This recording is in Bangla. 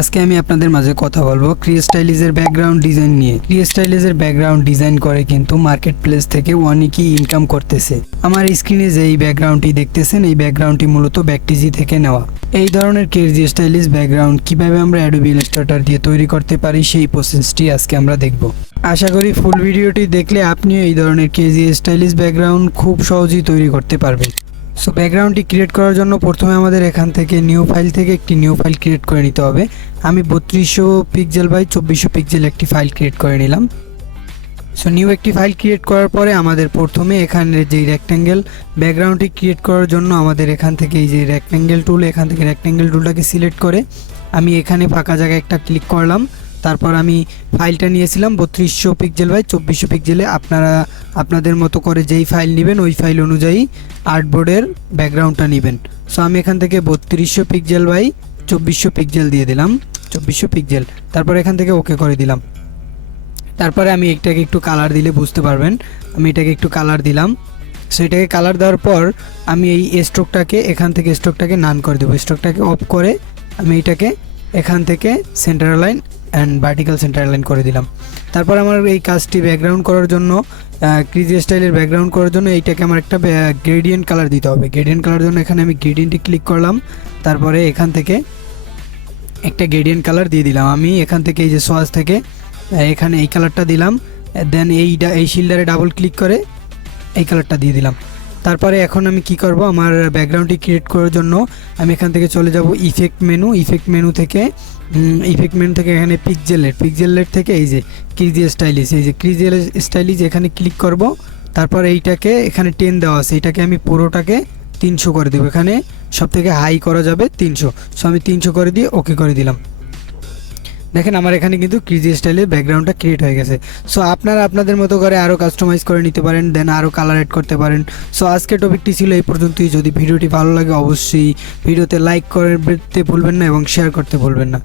আজকে আমি আপনাদের মাঝে কথা বলবো ক্রিস্টাইলিজের ব্যাকগ্রাউন্ড ডিজাইন নিয়ে। ক্রিস্টাইলিজের ব্যাকগ্রাউন্ড ডিজাইন করে কিন্তু মার্কেট প্লেস থেকে অনেকই ইনকাম করতেছে। আমার স্ক্রিনে যে এই ব্যাকগ্রাউন্ডটি দেখতেছেন, এই ব্যাকগ্রাউন্ডটি মূলত ব্যাকটিজি থেকে নেওয়া। এই ধরনের কেজি স্টাইলিশ ব্যাকগ্রাউন্ড কিভাবে আমরা অ্যাডোবি ইলাস্ট্রেটর দিয়ে তৈরি করতে পারি সেই প্রসেসটি আজকে আমরা দেখব। আশা করি ফুল ভিডিওটি দেখলে আপনিও এই ধরনের কেজি স্টাইলিশ ব্যাকগ্রাউন্ড খুব সহজেই তৈরি করতে পারবেন। সো ব্যাকগ্রাউন্ডটি ক্রিয়েট করার জন্য প্রথমে আমাদের এখান থেকে নিউ ফাইল থেকে একটি নিউ ফাইল ক্রিয়েট করে নিতে হবে। আমি 3200 পিক্সেল বাই 2400 পিক্সেল একটি ফাইল ক্রিয়েট করে নিলাম। সো নিউ একটি ফাইল ক্রিয়েট করার পরে আমাদের প্রথমে এখানে যে রেক্ট্যাঙ্গেল ব্যাকগ্রাউন্ডটি ক্রিয়েট করার জন্য আমাদের এখান থেকে এই যে রেক্ট্যাঙ্গেল টুল, এখান থেকে রেক্ট্যাঙ্গেল টুলটাকে সিলেক্ট করে আমি এখানে ফাঁকা জায়গায় একটা ক্লিক করলাম। তারপর আমি ফাইলটা নিয়েছিলাম 3200 পিক্সেল বাই 2400 পিক্সেলে। আপনারা আপনাদের মতো করে যেই ফাইল নেবেন ওই ফাইল অনুযায়ী আর্টবোর্ডের ব্যাকগ্রাউন্ডটা নেবেন। সো আমি এখান থেকে 3200 পিক্সেল বাই 2400 পিক্সেল দিয়ে দিলাম, 2400 পিক্সেল। তারপর এখান থেকে ওকে করে দিলাম। তারপরে আমি এটাকে একটু কালার দিলে বুঝতে পারবেন। আমি এটাকে একটু কালার দিলাম। সো এটাকে কালার দেওয়ার পর আমি এই স্ট্রোকটাকে এখান থেকে স্ট্রোকটাকে নান করে দেবো। স্ট্রোকটাকে অফ করে আমি এটাকে এখান থেকে centre line and vertical centre line করে দিলাম। তারপর আমার এই কাজটি ব্যাকগ্রাউন্ড করার জন্য, ক্রিজি স্টাইলের ব্যাকগ্রাউন্ড করার জন্য এইটাকে আমার একটা গ্রেডিয়েন্ট কালার দিতে হবে। গ্রেডিয়েন্ট কালার জন্য এখানে আমি গ্রেডিয়েন্টে ক্লিক করলাম। তারপরে এখান থেকে একটা গ্রেডিয়েন্ট কালার দিয়ে দিলাম। আমি এখান থেকে এই যে সোয়াজ থেকে এখানে এই কালারটা দিলাম। দেন এই শিল্ডারে ডাবল ক্লিক করে এই কালারটা দিয়ে দিলাম। তারপরে এখন আমি কি করব, আমার ব্যাকগ্রাউন্ডটি ক্রিয়েট করার জন্য আমি এখান থেকে চলে যাব ইফেক্ট মেনু থেকে এখানে পিক্সেলের থেকে এই যে ক্রিজি স্টাইলিশ এখানে ক্লিক করব। তারপর এইটাকে এখানে 10 দেওয়া আছে, এটাকে আমি পুরোটাকে 300 করে দেবো। এখানে সব থেকে হাই করা যাবে 300। সো আমি 300 করে দিয়ে ওকে করে দিলাম। দেখেন আমার এখানে কিন্তু ক্রিজি স্টাইলের ব্যাকগ্রাউন্ডটা ক্রিয়েট হয়ে গেছে। সো আপনারা আপনাদের মতো করে আরও কাস্টমাইজ করে নিতে পারেন, দেন আরও কালার এড করতে পারেন। সো আজকের টপিকটি ছিল এই পর্যন্তই। যদি ভিডিওটি ভালো লাগে অবশ্যই ভিডিওতে লাইক করতে ভুলবেন না এবং শেয়ার করতে ভুলবেন না।